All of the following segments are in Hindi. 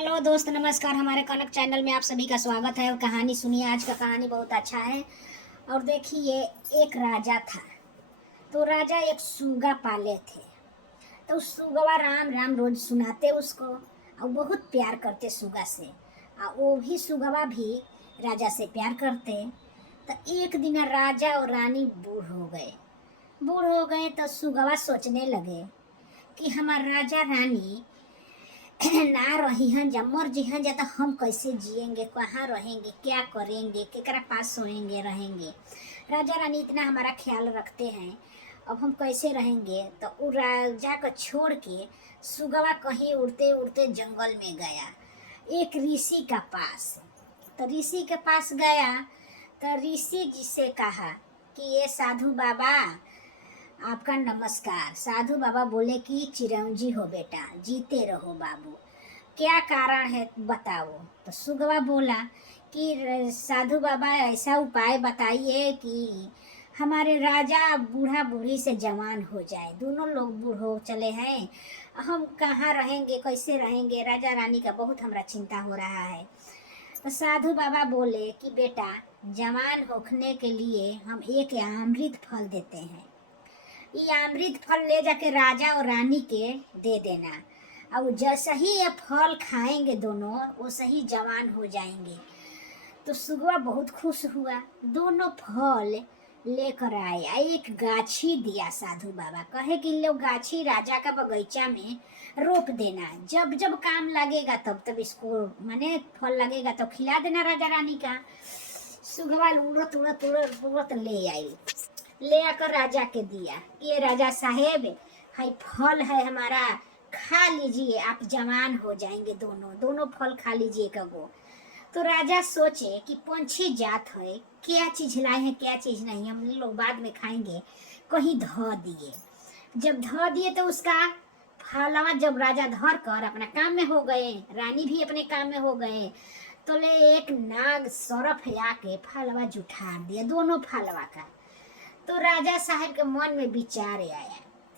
हेलो दोस्त, नमस्कार। हमारे कनक चैनल में आप सभी का स्वागत है। और कहानी सुनिए। आज का कहानी बहुत अच्छा है। और देखिए, एक राजा था। तो राजा एक सूगा पाले थे। तो सुगवा राम राम रोज सुनाते उसको, और बहुत प्यार करते सुगा से। और वो भी सुगवा भी राजा से प्यार करते। तो एक दिन राजा और रानी बूढ़ हो गए तो सुगवा सोचने लगे कि हमारा राजा रानी ना रही हन, जब मर जिहन जा तो हम कैसे जिएंगे, कहाँ रहेंगे, क्या करेंगे, केकरा पास सोएंगे रहेंगे। राजा रानी इतना हमारा ख्याल रखते हैं, अब हम कैसे रहेंगे। तो वो राजा को छोड़ के सुगवा कहीं उड़ते उड़ते जंगल में गया, एक ऋषि का पास। तो ऋषि के पास गया तो ऋषि जी से कहा कि ये साधु बाबा, आपका नमस्कार। साधु बाबा बोले कि चिरंजी हो बेटा, जीते रहो बाबू, क्या कारण है बताओ। तो सुगवा बोला कि साधु बाबा ऐसा उपाय बताइए कि हमारे राजा बूढ़ा बूढ़ी से जवान हो जाए, दोनों लोग बूढ़ हो चले हैं, हम कहाँ रहेंगे, कैसे रहेंगे। राजा रानी का बहुत हमरा चिंता हो रहा है। तो साधु बाबा बोले कि बेटा, जवान होने के लिए हम एक अमृत फल देते हैं। ये अमृत फल ले जाके राजा और रानी के दे देना, और जैसे ही ये फल खाएंगे दोनों, वैसे ही जवान हो जाएंगे। तो सुगवा बहुत खुश हुआ, दोनों फल लेकर आए। एक गाछी दिया साधु बाबा, कहे कि लो गाछी राजा का बगीचा में रोप देना, जब जब काम लगेगा तब तब इसको माने फल लगेगा तो खिला देना राजा रानी का। सुगवा उड़त उड़त उड़त उड़त ले आकर राजा के दिया। ये राजा साहेब, है फल है हमारा, खा लीजिए, आप जवान हो जाएंगे, दोनों दोनों फल खा लीजिए कगो। तो राजा सोचे कि पंछी जात है, क्या चीज लाए हैं क्या चीज नहीं, हम लोग बाद में खाएंगे, कहीं धो दिए। जब धो दिए तो उसका फलवा जब राजा धर कर अपना काम में हो गए, रानी भी अपने काम में हो गए, तो ले एक नाग सरफ आके फलवा जुठा दिया, दोनों फलवा का। तो राजा साहब के मन में विचार आया,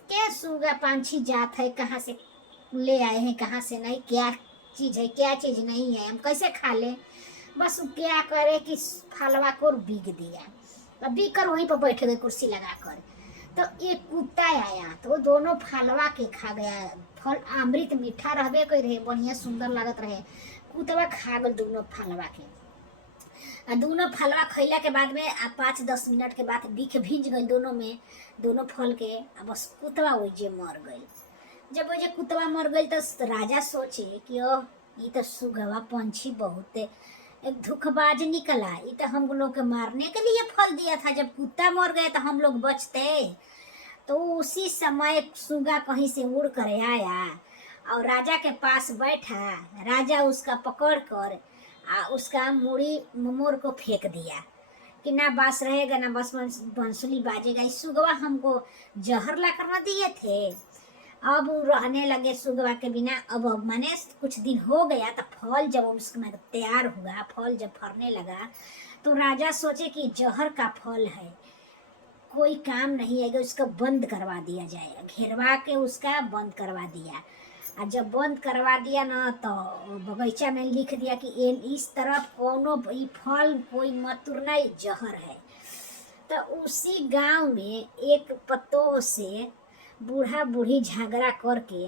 क्या सुगा पंछी जात है, कहाँ से ले आए हैं, कहाँ से नहीं, क्या चीज है क्या चीज नहीं है, हम कैसे खा ले। बस क्या करे कि फलवा को बिक दिया, अब बिक कर वहीं पर बैठ गए कुर्सी लगा कर। तो एक कुत्ता आया तो दोनों फलवा के खा गया। फल अमृत मीठा रहबे कर रहे, बढ़िया सुंदर लागत रहे, कुतवा खा गल दोनों फलवा के। दोनों फलवा खैला के बाद में 5-10 मिनट के बाद बिख भीज गई दोनों में, दोनों फल के। बस कुतवा वही मर गई। जब वही कुतवा मर गई तो राजा सोचे कि ओह, ये तो सुगवा पंछी बहुत एक धोखेबाज निकला, ये तो हम लोग के मारने के लिए फल दिया था, जब कुत्ता मर गए तो हम लोग बचते। तो उसी समय सुगा कहीं से उड़ कर आया और राजा के पास बैठा। राजा उसका पकड़ कर उसका मुड़ी मोर को फेंक दिया कि ना बांस रहेगा ना बस बंसुरी बाजेगा। इस सुगवा हमको जहर ला कर न दिए थे। अब वो रहने लगे सुगवा के बिना। अब माने कुछ दिन हो गया तो फल जब उसमें तैयार हुआ, फल जब फरने लगा, तो राजा सोचे कि जहर का फल है, कोई काम नहीं आएगा, उसको बंद करवा दिया जाए। घेरवा के उसका बंद करवा दिया। और जब बंद करवा दिया ना तो बगीचा में लिख दिया कि इस तरफ कोनो ई फल कोई मतुर नहीं, जहर है। तो उसी गांव में एक पतोह से बूढ़ा बूढ़ी झगड़ा करके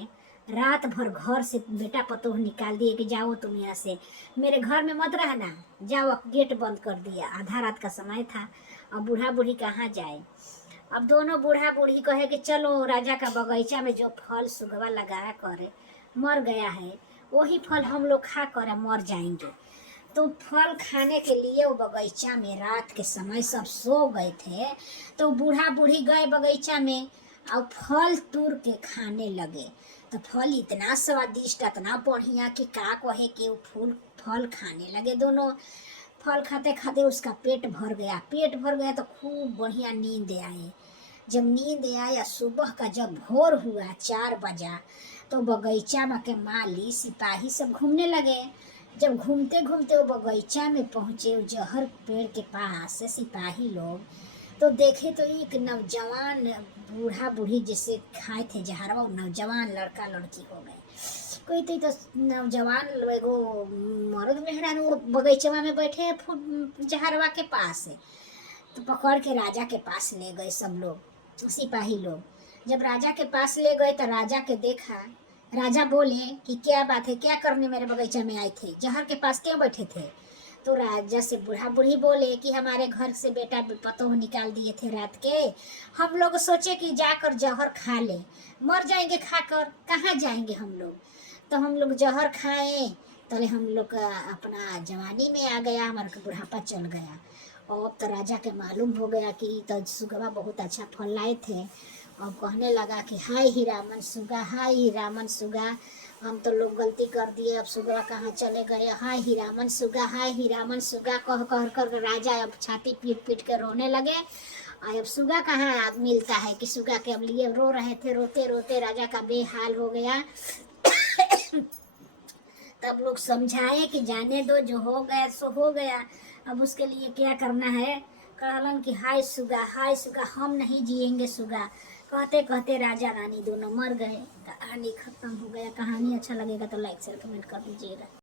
रात भर घर से बेटा पतोह निकाल दिए कि जाओ तुम यहाँ से, मेरे घर में मत रहना, जाओ। गेट बंद कर दिया, आधा रात का समय था। अब बूढ़ा बूढ़ी कहाँ जाए। अब दोनों बूढ़ा बूढ़ी कहे कि चलो राजा का बगीचा में जो फल सुगवा लगाया करे मर गया है, वही फल हम लोग खा कर मर जाएंगे। तो फल खाने के लिए वो बगीचा में रात के समय सब सो गए थे। तो बूढ़ा बूढ़ी गए बगीचा में और फल तोड़ के खाने लगे। तो फल इतना स्वादिष्ट, इतना बढ़िया कि का कहे कि वो फल खाने लगे दोनों। फल खाते खाते उसका पेट भर गया। पेट भर गया तो खूब बढ़िया नींद आए। जब नींद आया, सुबह का जब भोर हुआ 4 बजा, तो बगीचा में के माली सिपाही सब घूमने लगे। जब घूमते घूमते वो बगीचा में पहुँचे, जहर पेड़ के पास सिपाही लोग, तो देखे तो एक नौजवान बूढ़ा बूढ़ी जैसे खाए थे जहरवा, नौजवान लड़का लड़की हो गए। कोई तो नौजवान एगो मर्द मेहरानू बगीचवा में बैठे हैं जहरवा के पास है। तो पकड़ के राजा के पास ले गए सब लोग सिपाही लोग। जब राजा के पास ले गए तो राजा के देखा। राजा बोले कि क्या बात है, क्या करने मेरे बगीचा में आए थे, जहर के पास क्यों बैठे थे। तो राजा से बूढ़ा बूढ़ी बोले कि हमारे घर से बेटा पतोह निकाल दिए थे रात के, हम लोग सोचे कि जाकर जहर खा ले, मर जाएंगे खाकर, कहाँ जाएंगे हम लोग। तो हम लोग जहर खाए, तले हम लोग का अपना जवानी में आ गया, हमारा बुढ़ापा चल गया। और अब तो राजा के मालूम हो गया कि तो सुगवा बहुत अच्छा फल लाए थे। और कहने लगा कि हाय हीरामन सुगा, हाय हीरामन सुगा, हम तो लोग गलती कर दिए, अब सुगवा कहाँ चले गए, हाय हीरामन सुगा, हाय हीरामन सुगा कह कह कर राजा अब छाती पीट पीट के रोने लगे। और अब सुगा कहाँ मिलता है कि सुगा के अब लिए रो रहे थे, रोते रोते राजा का बेहाल हो गया। तब लोग समझाए कि जाने दो, जो हो गया सो हो गया, अब उसके लिए क्या करना है। कहलन कि हाय सुगा हम नहीं जिएंगे सुगा। कहते कहते राजा रानी दोनों मर गए। कहानी खत्म हो गया। कहानी अच्छा लगेगा तो लाइक शेयर कमेंट कर दीजिएगा।